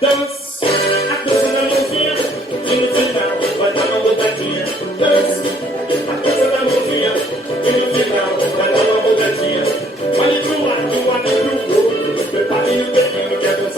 Dance, I dance and I don't fear. Anything now, but I'm with that fear. Dance, I dance and I don't fear. Anything now, but I'm with that fear. When you do what you want to do, the party you get, you get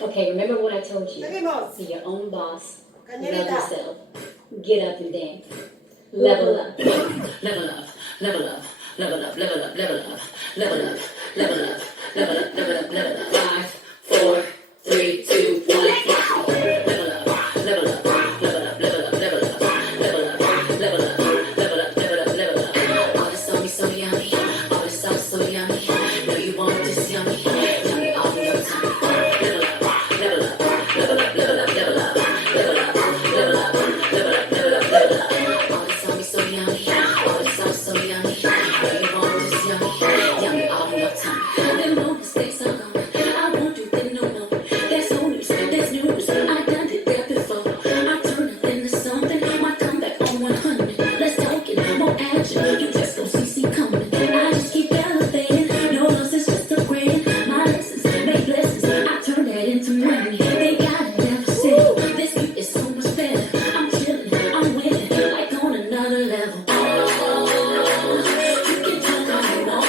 Okay, remember what I told you. Seguimos. Be your own boss. Love Cañerita. yourself. Get up and dance. Level up. Level up, level up, level up, level up, level up, level up, level up, level up, level up, level up. 5, 4, 3, 2, 1. Level up, level up, level up, level up, level up, level up, level up, level up, level up, level up. All this on me so yummy, all this sauce so yummy. Know you want this yummy, yummy all in your tummy. Level up, level up, level up, level up, level up, level up, level up, level up, level up, level up. All this on me so yummy, all this sauce so yummy. Know you want this yummy, yummy all in your tummy. Them no mistakes are gone, I won't do them no more. There's no news, there's news. I done it there before. I turn it into something. My comeback on 100. Let's talk it, more action. You just don't see coming. I just keep elevating. No nonsense, just upgrading. My lessons make blessings. I turn that into money. They gotta never settle. This beat is so much better. I'm chilling, I'm winning, like on another level. You can talk all you want.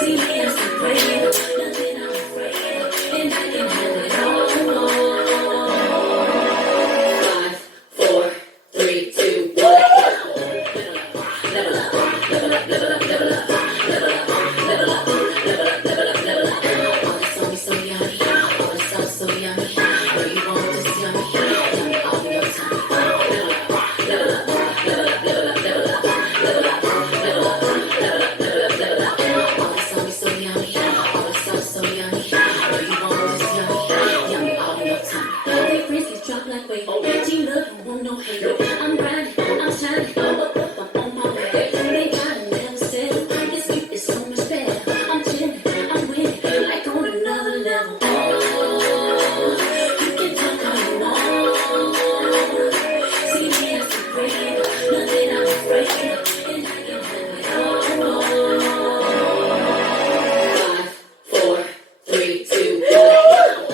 See me as a prayer, nothing I'm afraid of, and I can have it all. 5, 4, 3, 2, 1. Level up, level up, level up, level up, level up, level up, level up, level up, level up. All this on me so yummy, all this sauce so yummy. Know you want this yummy, yummy all in your tummy. Level up, level up, level up, level up, level up, level up, level up, level up, level up, level up. All this on me so yummy, all this sauce so yummy. Know you want this yummy, yummy all in your tummy. They frisbees drop like weight. G-Love, you want no hate. I'm grinding, I'm shining, I'm on my way. They gotta never settle. This beat is so much better. I'm chilling, I'm winning, like on another level. You can talk all you want. See me as a prayer, nothing I'm afraid of, and I can have it all. 5, 4, 3, 2, 1.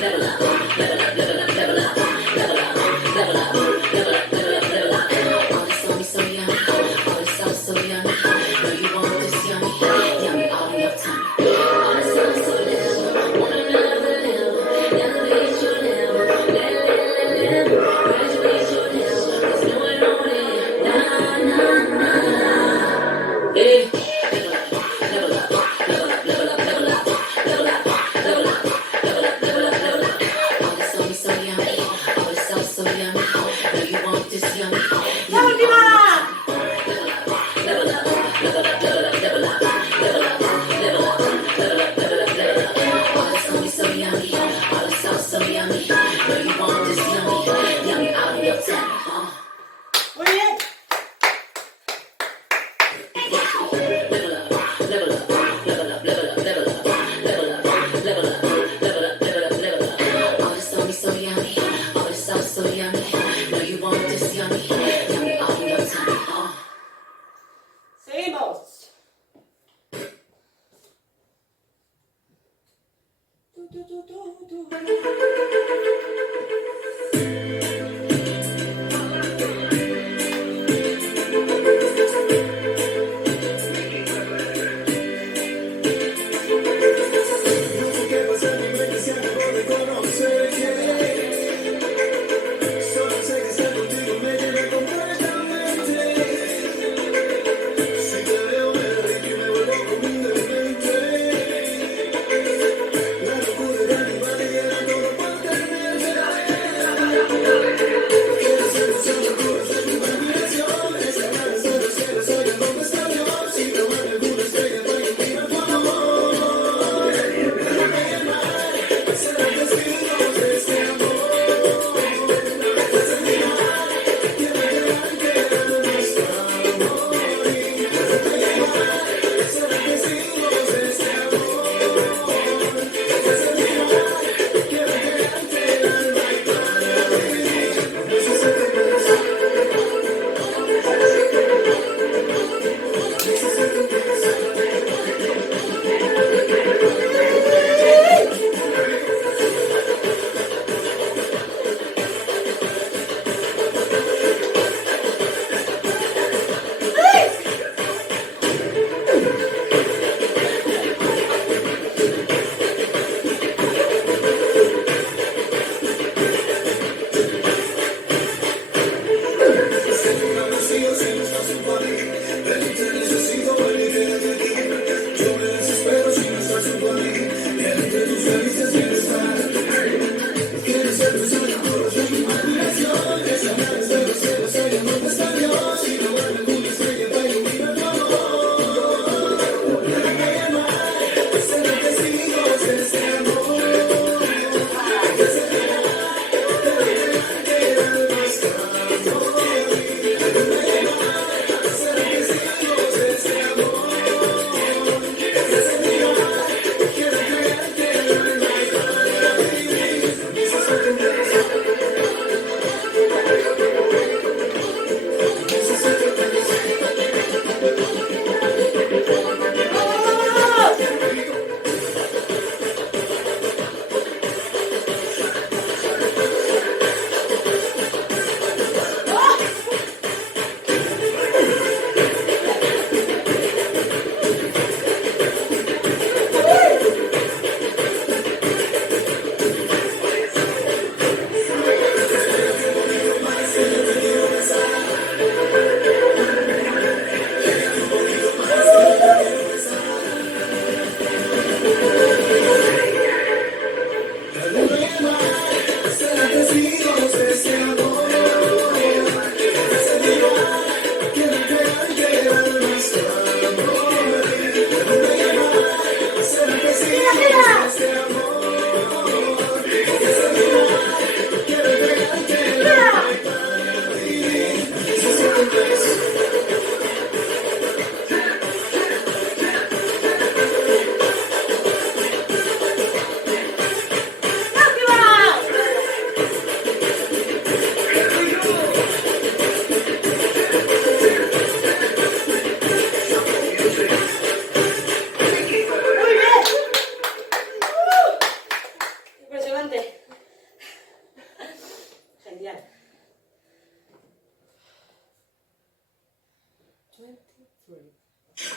Level up, level up, level up, level up, level up, level up, level up, level up, level up. All this on me so yummy, all this sauce so yummy. Know you want this yummy, yummy all in your tummy. All this sauce so yummy, on another level. Elevate your level, level. Graduate your level, there's no one on it. Nah, nah, nah. Hey, level up, level up, level up, level up, level up, level up, level up, level up, level up. All this on me so yummy, all this sauce so yummy. Know you want this yummy, La yummy última. level up, level up, level up, level up, level up, level up, level up, level up, level up. All this on me so yummy, all this sauce so yummy. Know you want this yummy, yummy all in your tummy. Muy bien. Level up, level up, level up, level up, level up, level up, level up, level up, level up, level up. All this on me so yummy, all this sauce so yummy. Know you want this yummy, yummy all in your tummy. Seguimos. Tu, tu, tu, tu. ¿Qué pasa en mi mente si acabo de conocerte? Solo sé que estar contigo me llena completamente. Si te veo me derrito y me vuelvo como un demente. La locura era mi madre y era todo para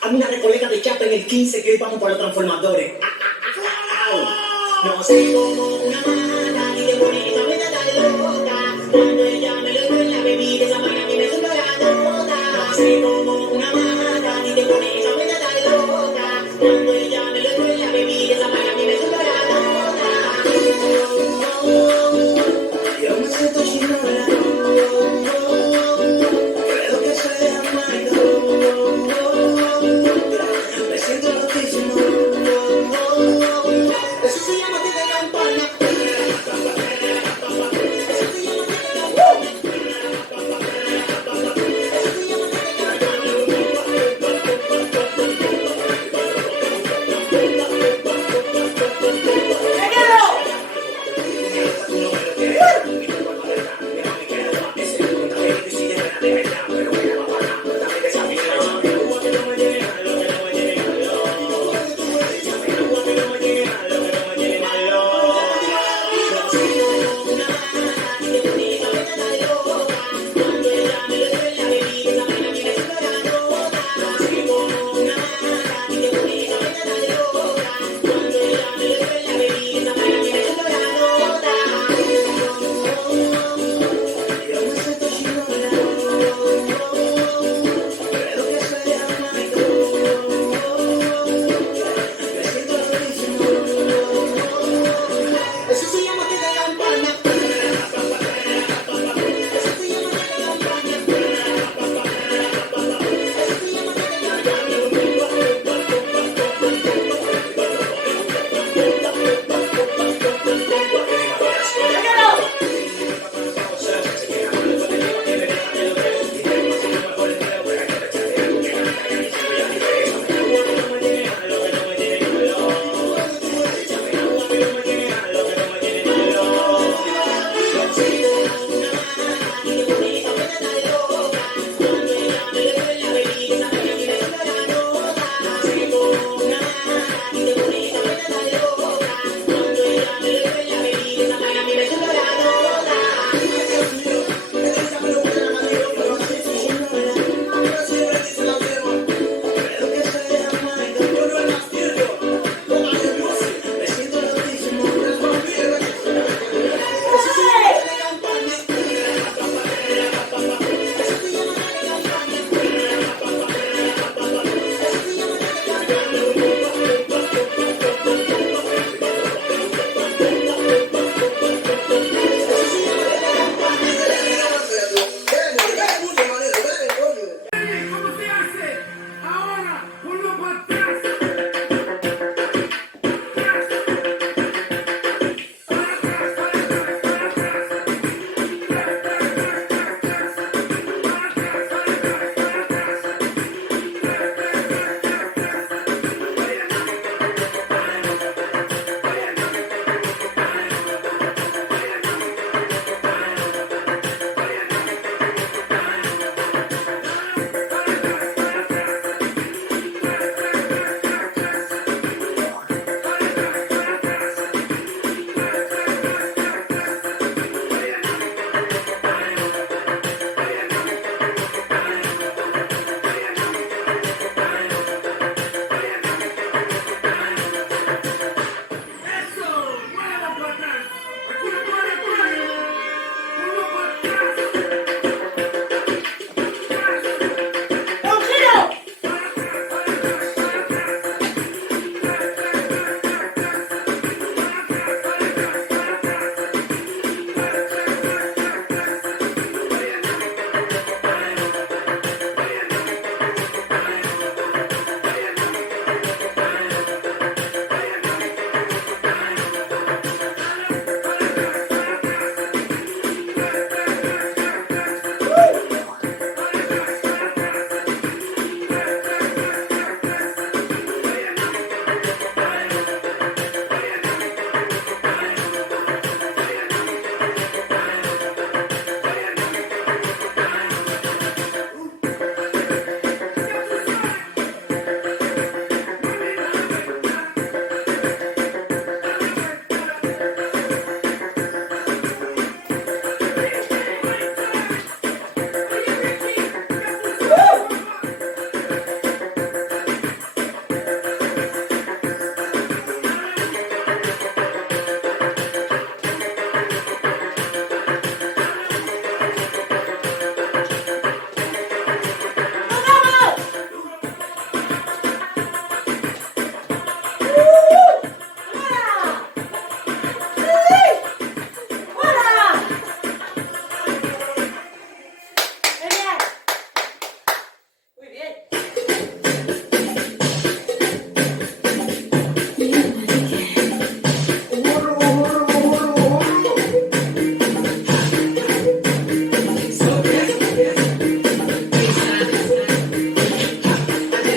Hazme una recoleta de chapa en el 15 que hoy vamos por los transformadores. No sé cómo una mata y te pone esa vuelta tan loca. Cuando ella me lo doy la bebida, esa vaina a mí me sube la nota. No sé cómo una mata y te pone esa vuelta tan loca. Cuando ella me lo doy la bebida, esa vaina a mí me sube la nota. Yo me siento chingona. Creo que soy amado. Me siento loquísimo. Eso se llama que te campana.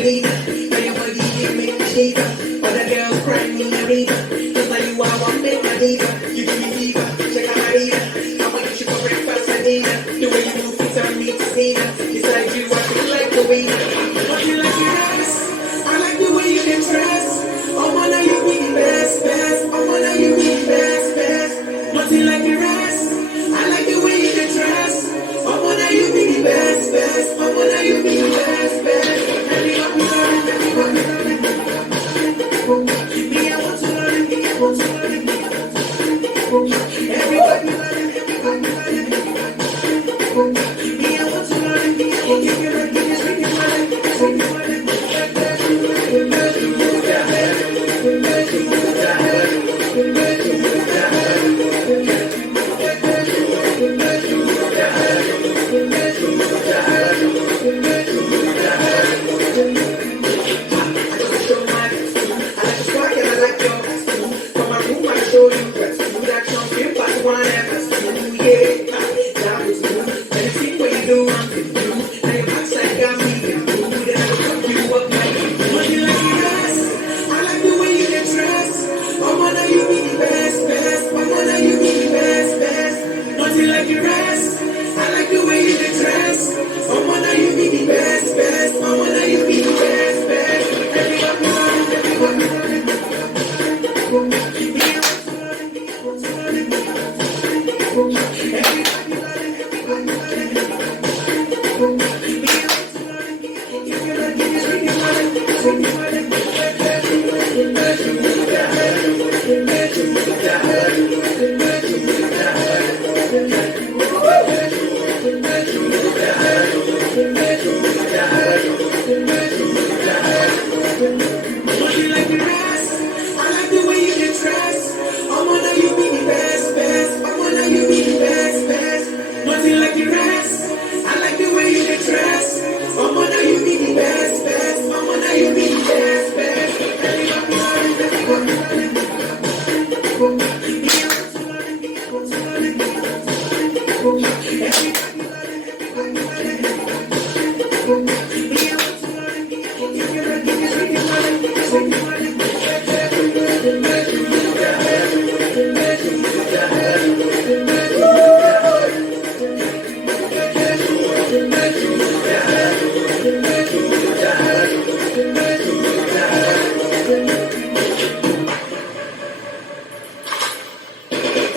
Lisa. Now your body you make me shiver. Other girls cry me a river. Just like you I want make my diva. You give me fever, check out my leader. I want you for breakfast and dinner. The way you move it turn me to sinner. Beside you I feel like the winner. Nothing like your ass. I like the way you get dressed. I wanna you be the best, best. I wanna you be the best, best. Nothing like your ass. I like the way you get dressed. I wanna you be the best, best. I wanna you be the best, best.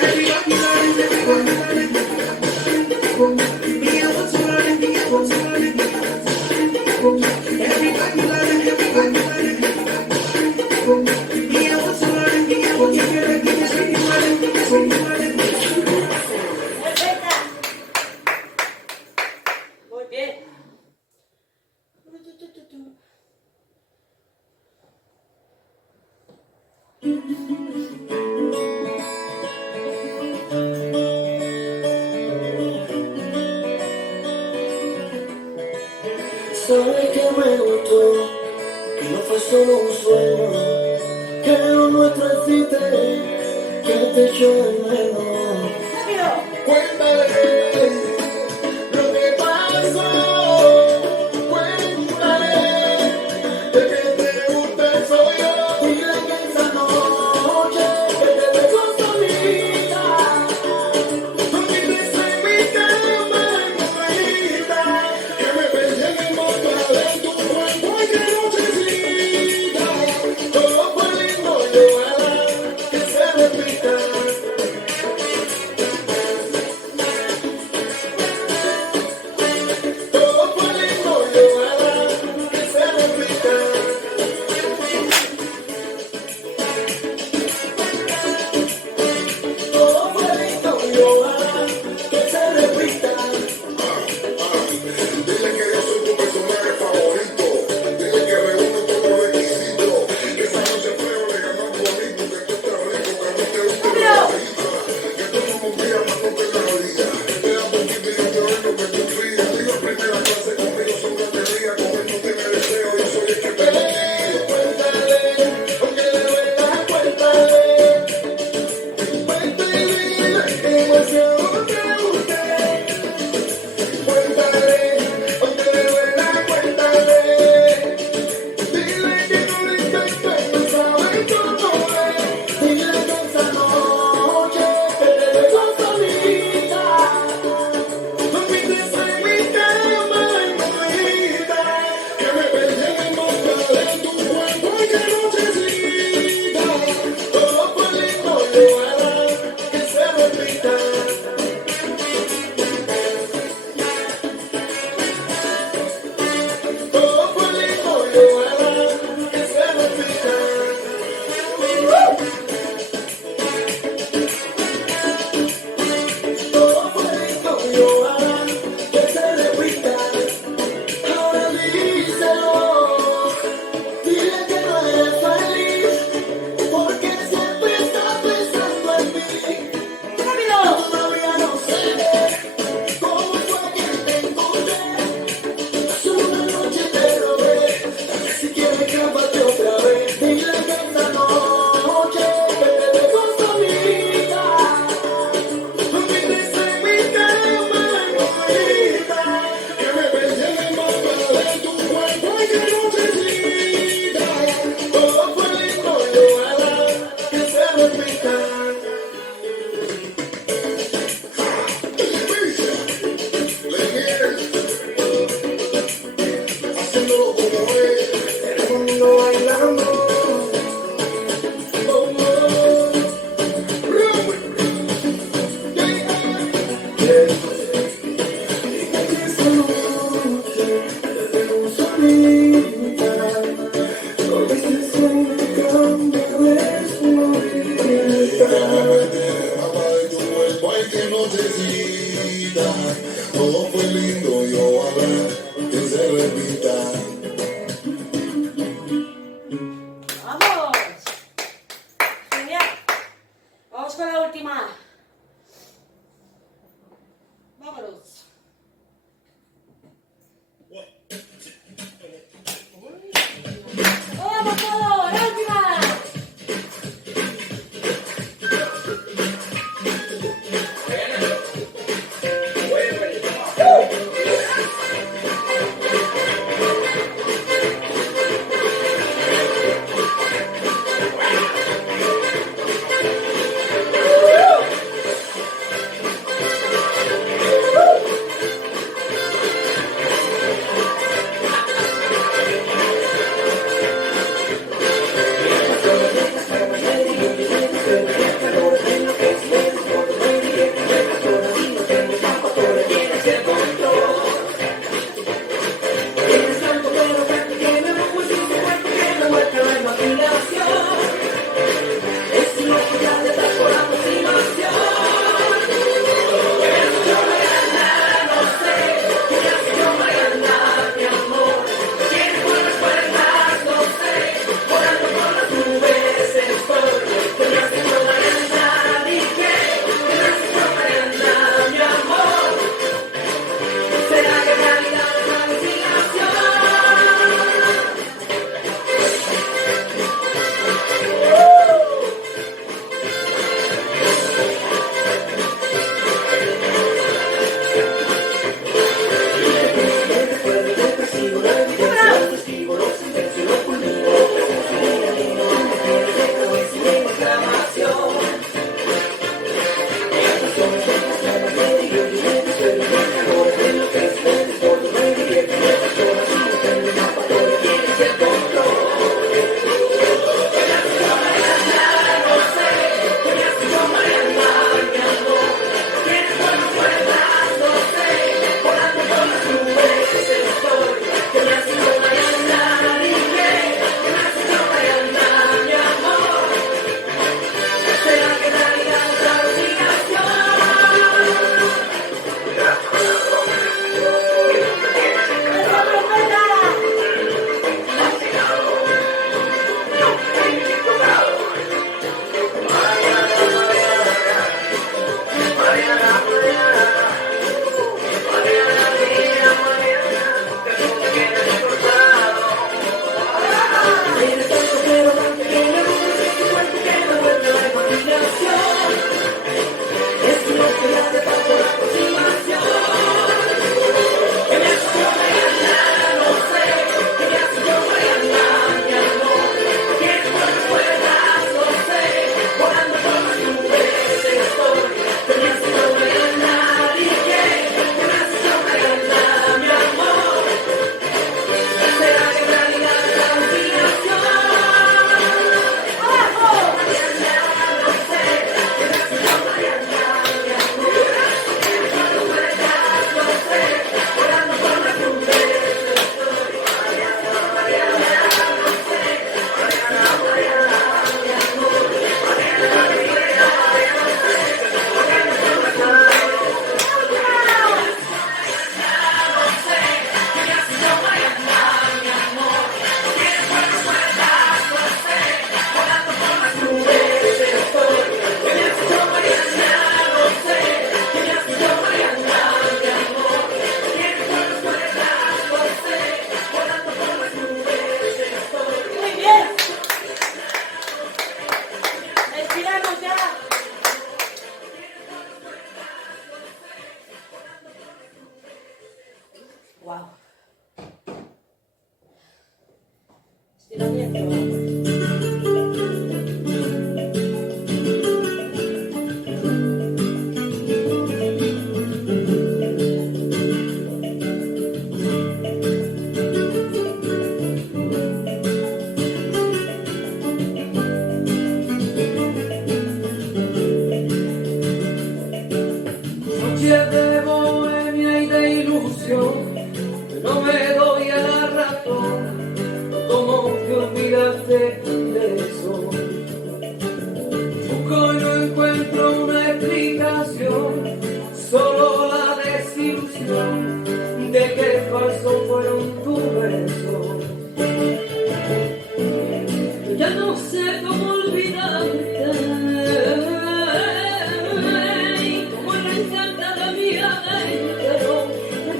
Everybody learn, everybody learn. Me, I want to learn, me, I want to learn. Everybody learn, everybody learn. Me, I want to learn, me, I want to learn. Give me sweet learn, sweet learn. Muy bien. Sabes que me gustó, que no fue solo un sueño, que lo nuestro existe, que te echo de menos. Cuéntale lo que pasó, cuéntale de que te gusta soy yo. Dile que esa noche que te dejó solita, no vives en mi cama, mujerita, que me perseguimos otra vez tu cuerpo y que nochecita. Todo fue lindo y ojalá que se repita. Noche de bohemia y de ilusión, no me doy a la razón, ¿cómo te olvidaste de eso? Busco y no encuentro una explicación, solo la desilusión de que falso fueron tus besos. Ya no sé cómo olvidarte, como en la encantada mía adentro,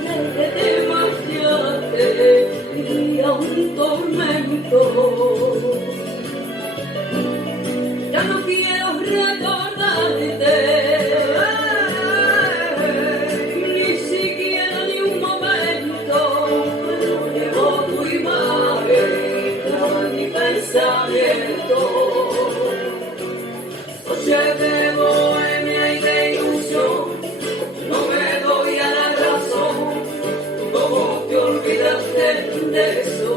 desde que te marchaste, vivía un tormento. Ya no quiero recordarte, ni siquiera ni un momento, pero llevo tu imagen en mi pensamiento. Noche de bohemia y de ilusión, no me doy a la razón, ¿cómo te olvidaste de eso?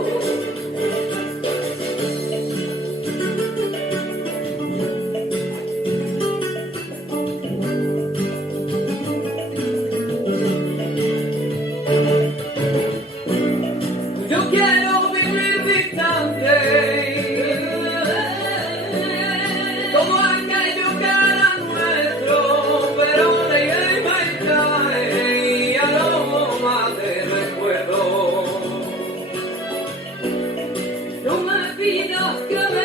Yo quiero vivir distante, como aquello que era nuestro, pero de y me cae y aroma de recuerdo. No me pidas que me